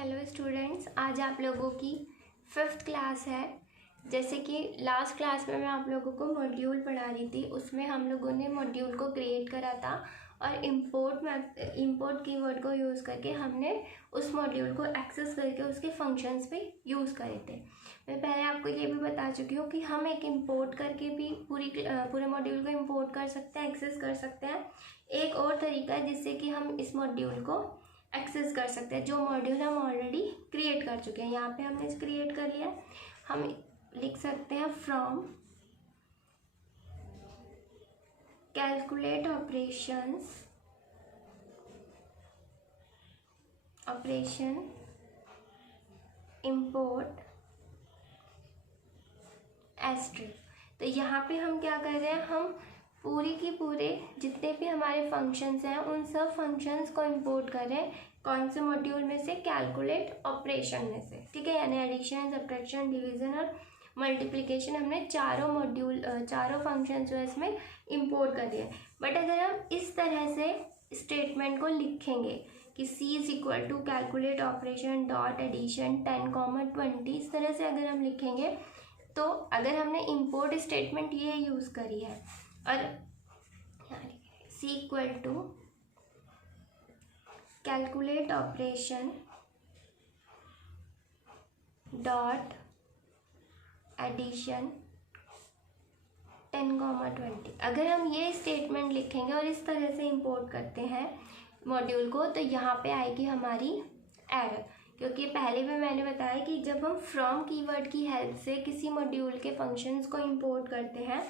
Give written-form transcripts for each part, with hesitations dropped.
Hello students, आज आप लोगों की 5th क्लास है। जैसे कि लास्ट क्लास में मैं आप लोगों को मॉड्यूल पढ़ा रही थी, उसमें हम लोगों ने मॉड्यूल को क्रिएट करा था और इंपोर्ट कीवर्ड को यूज़ करके हमने उस मॉड्यूल को एक्सेस करके उसके फंक्शंस पे यूज़ करे थे। मैं पहले आपको ये भी बता चुकी हूँ कि हम एक इंपोर्ट करके भी पूरे मॉड्यूल को इंपोर्ट कर सकते हैं, एक्सेस कर सकते हैं। एक और तरीका है जिससे कि हम इस मॉड्यूल को एक्सेस कर सकते हैं, जो मॉड्यूल हम ऑलरेडी क्रिएट कर चुके हैं। यहाँ पे हमने क्रिएट कर लिया। हम लिख सकते हैं from calculate operation import asterisk. तो यहाँ पे हम क्या कर रहे हैं, हम पूरे जितने भी हमारे फंक्शंस हैं उन सब फंक्शंस को इंपोर्ट कर रहे हैं। कौन से मॉड्यूल में से? कैलकुलेट ऑपरेशन में से। ठीक है, यानी एडिशन, सब्ट्रैक्शन, डिवीजन और मल्टीप्लिकेशन हमने चारों फंक्शंस जो है इसमें इंपोर्ट कर दिए। बट अगर हम इस तरह से स्टेटमेंट को लिखेंगे कि C is equal to calculate operation dot addition 10, 20, इस तरह से अगर हम लिखेंगे तो अगर हमने इंपोर्ट स्टेटमेंट ये यूज़ करी है और C equal to calculate operation dot addition 10, 20, अगर हम ये स्टेटमेंट लिखेंगे और इस तरह से इंपोर्ट करते हैं मॉड्यूल को, तो यहाँ पे आएगी हमारी एरर। क्योंकि पहले भी मैंने बताया कि जब हम फ्रॉम कीवर्ड की हेल्प से किसी मॉड्यूल के फंक्शंस को इंपोर्ट करते हैं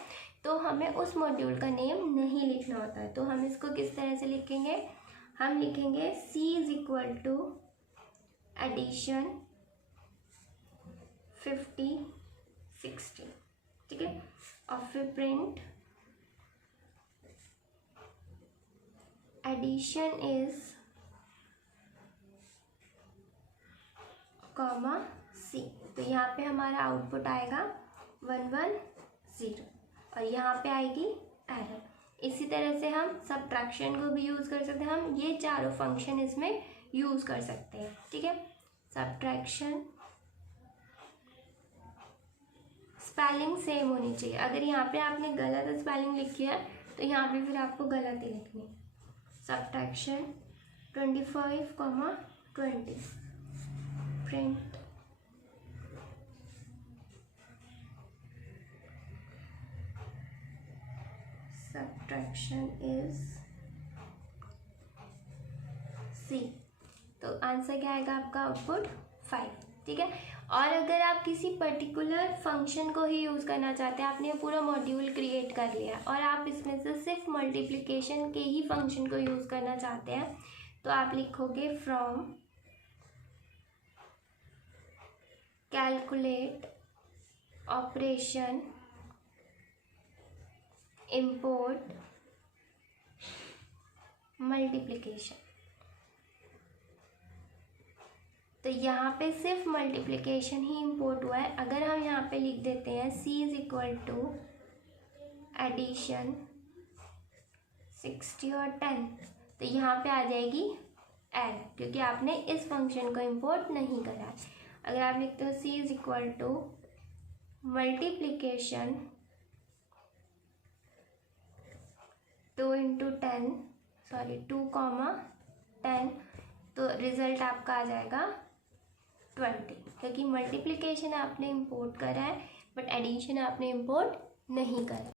तो हमें उस मॉड्यूल का नेम नहीं लिखना होता है। तो हम इसको किस तरह से लिखेंगे? हम लिखेंगे C is equal to addition 50, 60। ठीक है, और फिर print addition is comma C। तो यहाँ पे हमारा आउटपुट आएगा 110 और यहाँ पे आएगी एरर। इसी तरह से हम सब्ट्रैक्शन को भी यूज़ कर सकते हैं। हम ये चारों फंक्शन इसमें यूज़ कर सकते हैं। ठीक है, सब्ट्रैक्शन स्पेलिंग सेम होनी चाहिए। अगर यहाँ पे आपने गलत स्पेलिंग लिखी है तो यहाँ पे फिर आपको गलत ही लिखनी है। Subtraction 25, 20, print subtraction is C। तो आंसर क्या आएगा आपका? आउटपुट 5। ठीक है, और अगर आप किसी पर्टिकुलर फंक्शन को ही यूज़ करना चाहते हैं, आपने पूरा मॉड्यूल क्रिएट कर लिया और आप इसमें से सिर्फ मल्टीप्लिकेशन के ही फंक्शन को यूज़ करना चाहते हैं, तो आप लिखोगे from calculate operation import multiplication. तो यहाँ पे सिर्फ मल्टीप्लिकेशन ही इंपोर्ट हुआ है। अगर हम यहाँ पे लिख देते हैं C is equal to addition 60 और 10, तो यहाँ पे आ जाएगी एरर, क्योंकि आपने इस फंक्शन को इंपोर्ट नहीं करा है। अगर आप लिखते हो C is equal to multiplication 2 × 10, तो रिजल्ट आपका आ जाएगा 20, क्योंकि मल्टीप्लिकेशन आपने इंपोर्ट करा है बट एडिशन आपने इंपोर्ट नहीं करा।